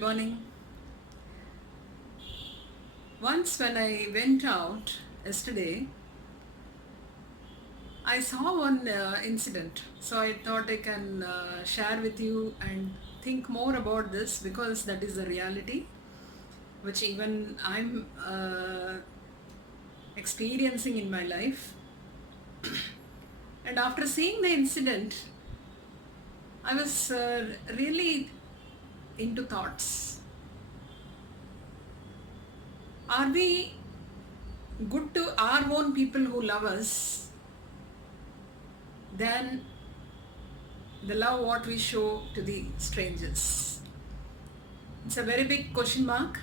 Morning. Once when I went out yesterday, I saw one incident. So I thought I can share with you and think more about this because that is a reality which even I'm experiencing in my life. And after seeing the incident, I was really into thoughts. Are we good to our own people who love us than the love what we show to the strangers? It's a very big question mark.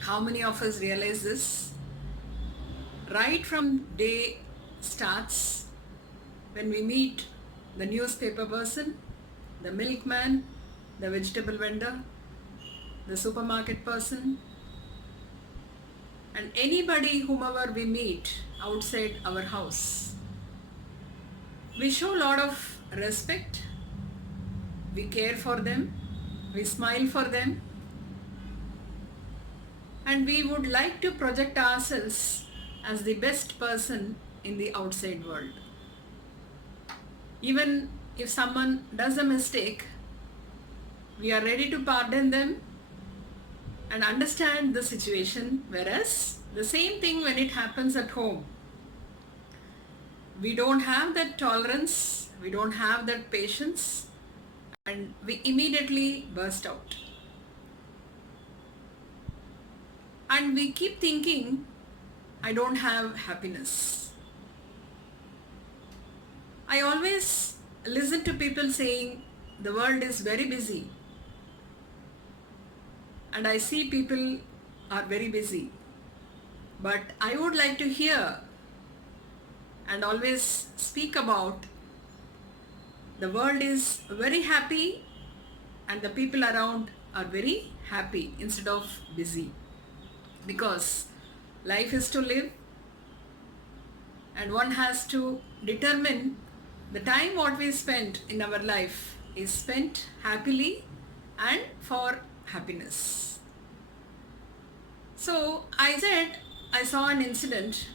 How many of us realize this? Right from day starts, when we meet the newspaper person, the milkman, the vegetable vendor, the supermarket person, and anybody whomever we meet outside our house. We show a lot of respect, we care for them, we smile for them, and we would like to project ourselves as the best person in the outside world. Even if someone does a mistake, we are ready to pardon them and understand the situation, whereas the same thing when it happens at home, we don't have that tolerance, we don't have that patience, and we immediately burst out. And we keep thinking, I don't have happiness. I always listen to people saying the world is very busy, and I see people are very busy. But I would like to hear and always speak about the world is very happy and the people around are very happy instead of busy. Because life is to live and one has to determine the time what we spend in our life is spent happily and for happiness. So I said I saw an incident.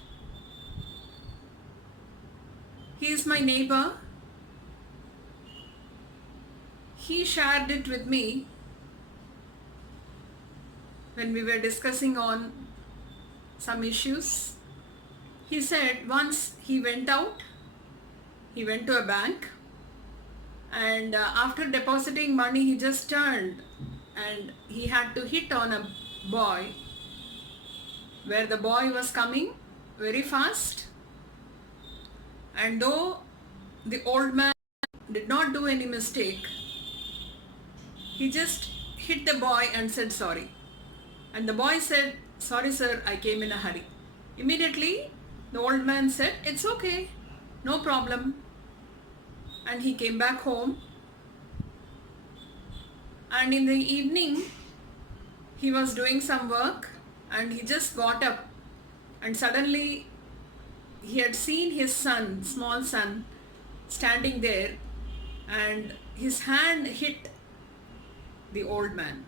He is my neighbor. He shared it with me when we were discussing on some issues. He said once he went out, he went to a bank, and after depositing money he just turned and he had to hit on a boy, where the boy was coming very fast, and though the old man did not do any mistake, he just hit the boy and said sorry. And the boy said, sorry sir, I came in a hurry. Immediately the old man said, it's okay, no problem. And he came back home. And in the evening, he was doing some work and he just got up, and suddenly he had seen his son, small son, standing there, and his hand hit the old man.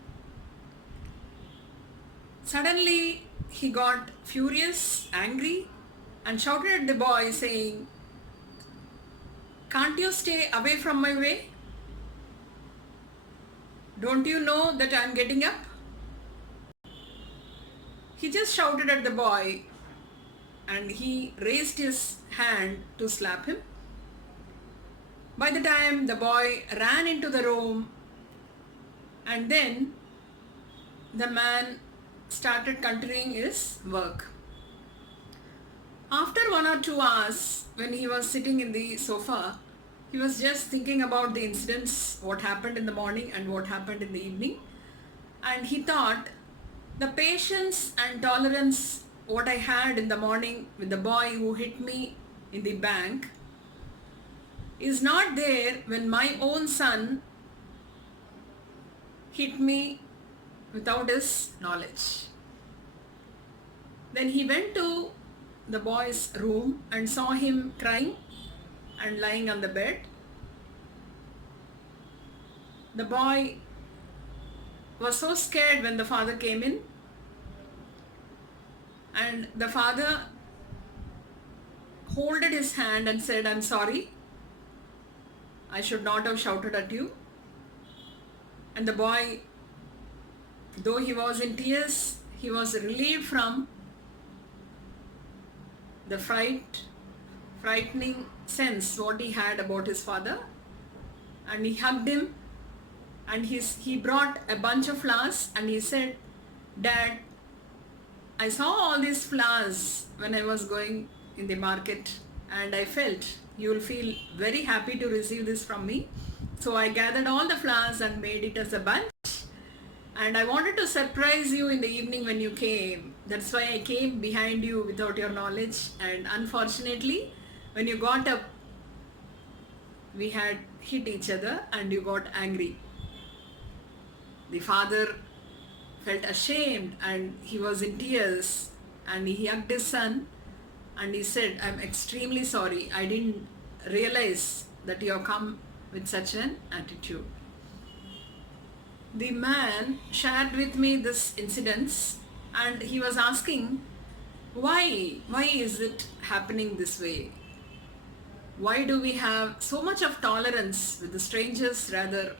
Suddenly he got furious, angry, and shouted at the boy saying, can't you stay away from my way? Don't you know that I am getting up? He just shouted at the boy and he raised his hand to slap him. By the time the boy ran into the room, and then the man started continuing his work. After 1 or 2 hours, when he was sitting in the sofa, he was just thinking about the incidents, what happened in the morning and what happened in the evening. And he thought, the patience and tolerance what I had in the morning with the boy who hit me in the bank is not there when my own son hit me without his knowledge. Then he went to the boy's room and saw him crying and lying on the bed. The boy was so scared when the father came in, and the father holded his hand and said, "I'm sorry, I should not have shouted at you." And the boy, though he was in tears, he was relieved from the frightening sense what he had about his father, and he hugged him, and he brought a bunch of flowers, and he said, "Dad, I saw all these flowers when I was going in the market, and I felt you will feel very happy to receive this from me. So I gathered all the flowers and made it as a bunch. And I wanted to surprise you in the evening when you came. That's why I came behind you without your knowledge. And unfortunately, when you got up, we had hit each other and you got angry." The father felt ashamed and he was in tears, and he hugged his son and he said, "I'm extremely sorry. I didn't realize that you have come with such an attitude." The man shared with me this incident, and he was asking, why is it happening this way? Why do we have so much of tolerance with the strangers rather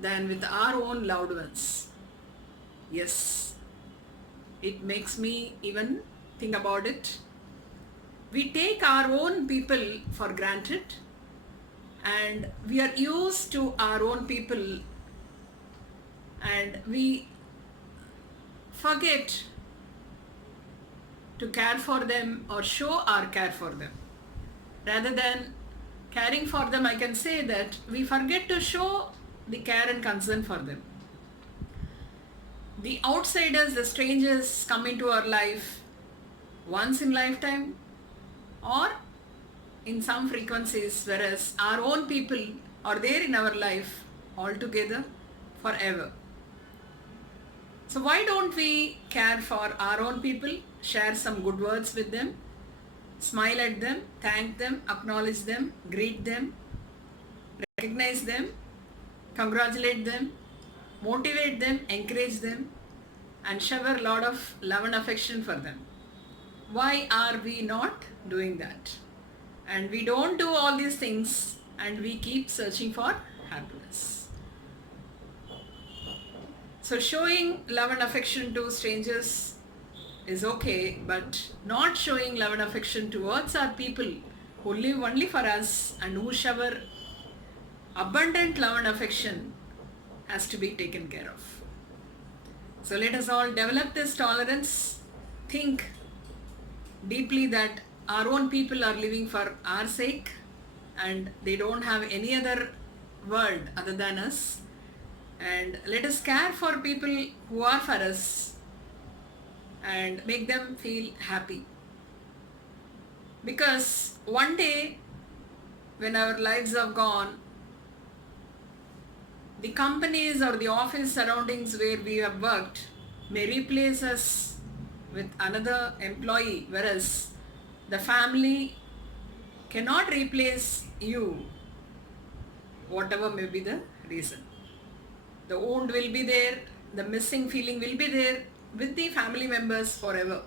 than with our own loved ones? Yes, it makes me even think about it. We take our own people for granted, and we are used to our own people, and we forget to care for them or show our care for them. Rather than caring for them, I can say that we forget to show the care and concern for them. The outsiders, the strangers come into our life once in lifetime or in some frequencies, whereas our own people are there in our life altogether forever. So why don't we care for our own people, share some good words with them, smile at them, thank them, acknowledge them, greet them, recognize them, congratulate them, motivate them, encourage them, and shower a lot of love and affection for them? Why are we not doing that? And we don't do all these things, and we keep searching for happiness. So showing love and affection to strangers is okay, but not showing love and affection towards our people who live only for us and who shower abundant love and affection has to be taken care of. So let us all develop this tolerance, think deeply that our own people are living for our sake and they don't have any other world other than us. And let us care for people who are for us and make them feel happy. Because one day when our lives are gone, the companies or the office surroundings where we have worked may replace us with another employee, whereas the family cannot replace you, whatever may be the reason. The wound will be there, the missing feeling will be there with the family members forever.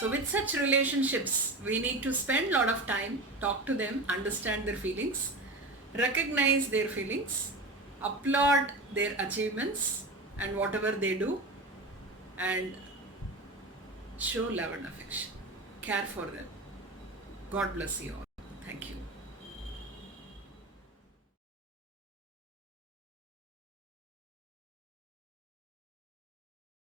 So with such relationships, we need to spend a lot of time, talk to them, understand their feelings, recognize their feelings, applaud their achievements and whatever they do, and show love and affection. Care for them. God bless you all.